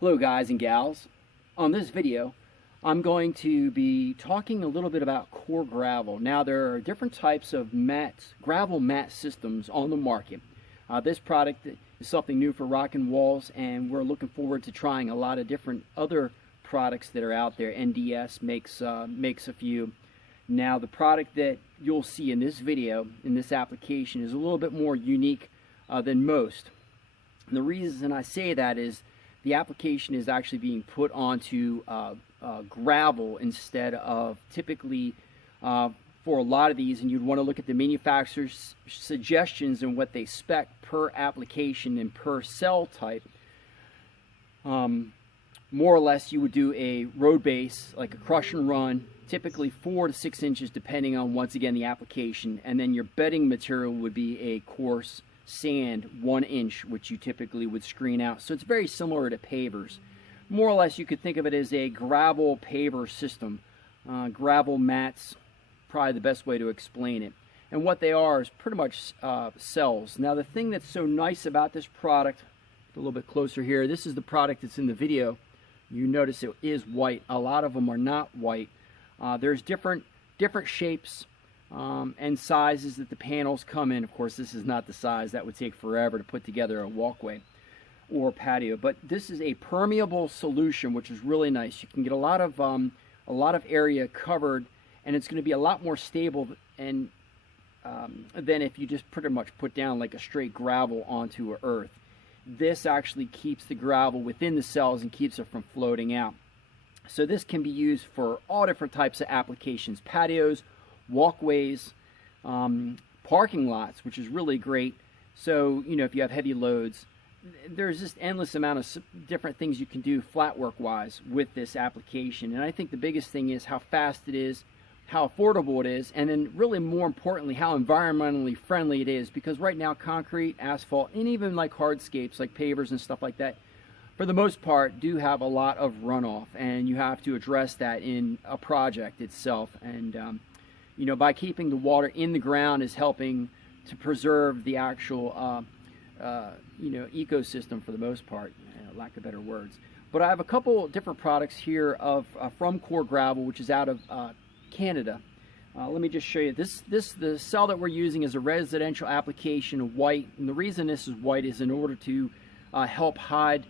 Hello guys and gals. On this video I'm going to be talking a little bit about Coregravel. Now there are different types of mats, gravel mat systems on the market. This product is something new for rocking walls, and we're looking forward to trying a lot of different other products that are out there. NDS makes a few. Now the product that you'll see in this video, in this application, is a little bit more unique than most. And the reason I say that is the application is actually being put onto gravel instead of typically for a lot of these, and you'd want to look at the manufacturer's suggestions and what they spec per application and per cell type. More or less you would do a road base, like a crush and run, typically 4 to 6 inches depending on, once again, the application, and then your bedding material would be a coarse sand 1 inch, which you typically would screen out. So it's very similar to pavers. More or less you could think of it as a gravel paver system. Gravel mats, probably the best way to explain it. And what they are is pretty much cells. Now the thing that's so nice about this product, a little bit closer here, this is the product that's in the video. You notice it is white. A lot of them are not white. There's different shapes and sizes that the panels come in. Of course, this is not the size. That would take forever to put together a walkway or patio. But this is a permeable solution, which is really nice. You can get a lot of area covered, and it's going to be a lot more stable and than if you just pretty much put down like a straight gravel onto earth. This actually keeps the gravel within the cells and keeps it from floating out. So this can be used for all different types of applications: patios, walkways, parking lots, which is really great. So, you know, if you have heavy loads, there's just endless amount of different things you can do flat work wise with this application. And I think the biggest thing is how fast it is, how affordable it is, and then really more importantly, how environmentally friendly it is. Because right now concrete, asphalt, and even like hardscapes like pavers and stuff like that, for the most part, do have a lot of runoff, and you have to address that in a project itself. And you know, by keeping the water in the ground is helping to preserve the actual, you know, ecosystem for the most part, lack of better words. But I have a couple different products here from Coregravel, which is out of Canada. Let me just show you. The cell that we're using is a residential application of white, and the reason this is white is in order to help hide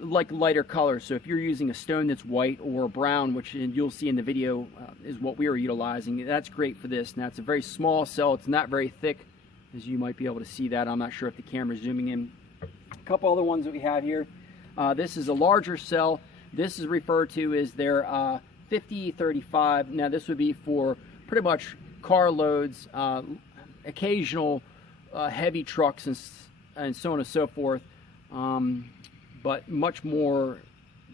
like lighter colors. So if you're using a stone that's white or brown, which you'll see in the video is what we are utilizing, that's great for this. Now it's a very small cell, it's not very thick, as you might be able to see that. I'm not sure if the camera's zooming in. A couple other ones that we have here. This is a larger cell. This is referred to as their 50-35. Now this would be for pretty much car loads, occasional heavy trucks, and so on and so forth. But much more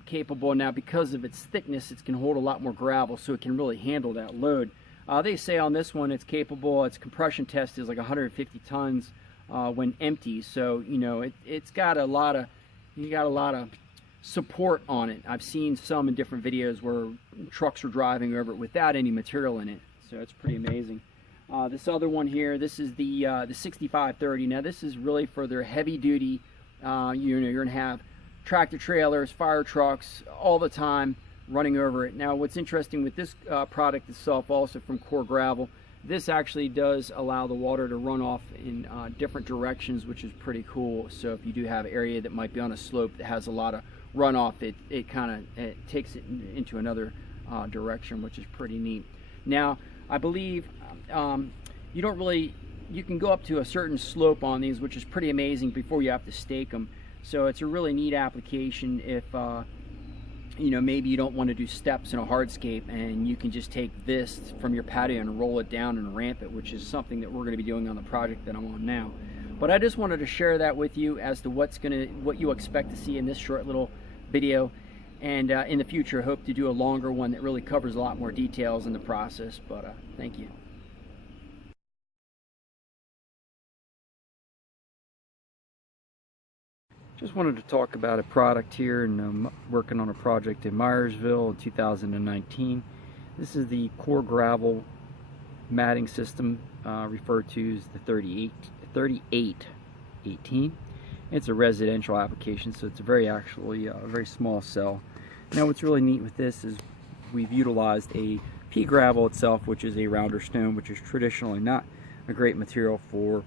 capable now because of its thickness. It can hold a lot more gravel, so it can really handle that load. They say on this one it's capable. Its compression test is like 150 tons when empty. So you know it's got a lot of support on it. I've seen some in different videos where trucks are driving over it without any material in it. So it's pretty amazing. This other one here, this is the 6530. Now this is really for their heavy duty. You know, you're gonna have tractor trailers, fire trucks all the time running over it. Now what's interesting with this product itself, also from Coregravel, this actually does allow the water to run off in different directions, which is pretty cool. So if you do have an area that might be on a slope that has a lot of runoff, it kind of takes it into another direction, which is pretty neat. Now I believe you can go up to a certain slope on these, which is pretty amazing, before you have to stake them. So it's a really neat application if you know, maybe you don't want to do steps in a hardscape, and you can just take this from your patio and roll it down and ramp it, which is something that we're going to be doing on the project that I'm on now. But I just wanted to share that with you as to what you expect to see in this short little video. And in the future, I hope to do a longer one that really covers a lot more details in the process. But thank you. Just wanted to talk about a product here, and I'm working on a project in Myersville in 2019. This is the Coregravel matting system, referred to as the 3818. It's a residential application, so it's a very small cell. Now what's really neat with this is we've utilized a pea gravel itself, which is a rounder stone, which is traditionally not a great material for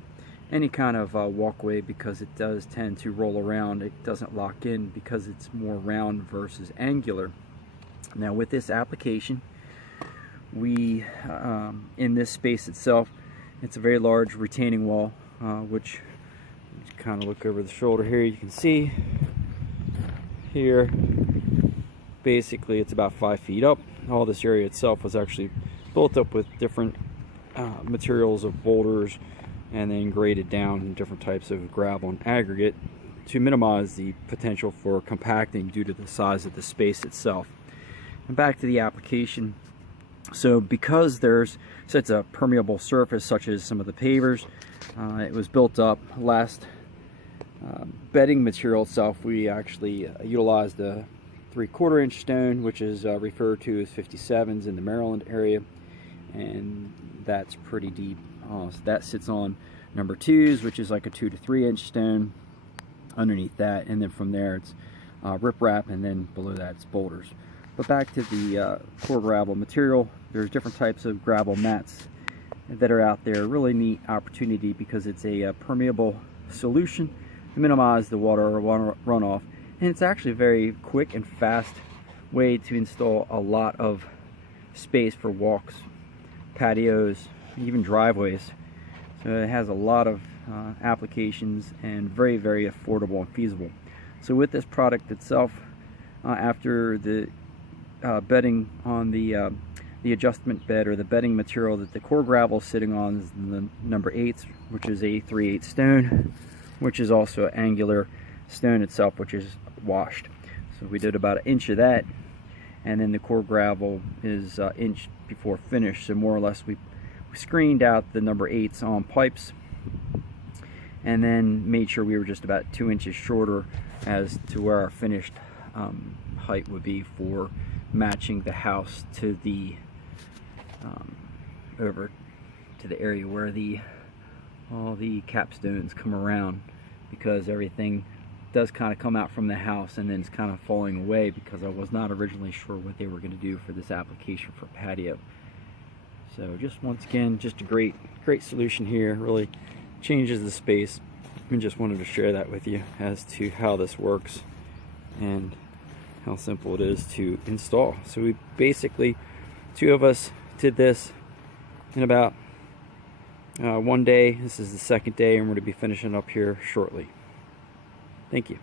any kind of walkway because it does tend to roll around. It doesn't lock in because it's more round versus angular. Now with this application, we in this space itself, it's a very large retaining wall, which kind of look over the shoulder here, you can see here basically it's about 5 feet up. All this area itself was actually built up with different materials of boulders and then graded down in different types of gravel and aggregate to minimize the potential for compacting due to the size of the space itself. And back to the application. So because it's a permeable surface such as some of the pavers, it was built up. Last bedding material itself, we actually utilized a 3/4 inch stone, which is referred to as 57s in the Maryland area, and that's pretty deep. So that sits on number 2s, which is like a 2 to 3 inch stone underneath that, and then from there it's riprap, and then below that it's boulders. But back to the Coregravel material, there's different types of gravel mats that are out there. Really neat opportunity because it's a permeable solution to minimize the water runoff, and it's actually a very quick and fast way to install a lot of space for walks, patios, even driveways. So it has a lot of applications and very, very affordable and feasible. So with this product itself, after the bedding on the adjustment bed, or the bedding material that the Coregravel is sitting on, is the number 8, which is a 3/8 stone, which is also an angular stone itself, which is washed. So we did about 1 inch of that, and then the Coregravel is 1 inch before finish. So more or less we screened out the number 8s on pipes, and then made sure we were just about 2 inches shorter as to where our finished height would be for matching the house to the over to the area where all the capstones come around, because everything does kind of come out from the house and then it's kind of falling away because I was not originally sure what they were going to do for this application for patio. So just once again, just a great solution here. Really changes the space, and just wanted to share that with you as to how this works and how simple it is to install. So we basically, 2 of us did this in about 1 day. This is the 2nd day, and we're going to be finishing up here shortly. Thank you.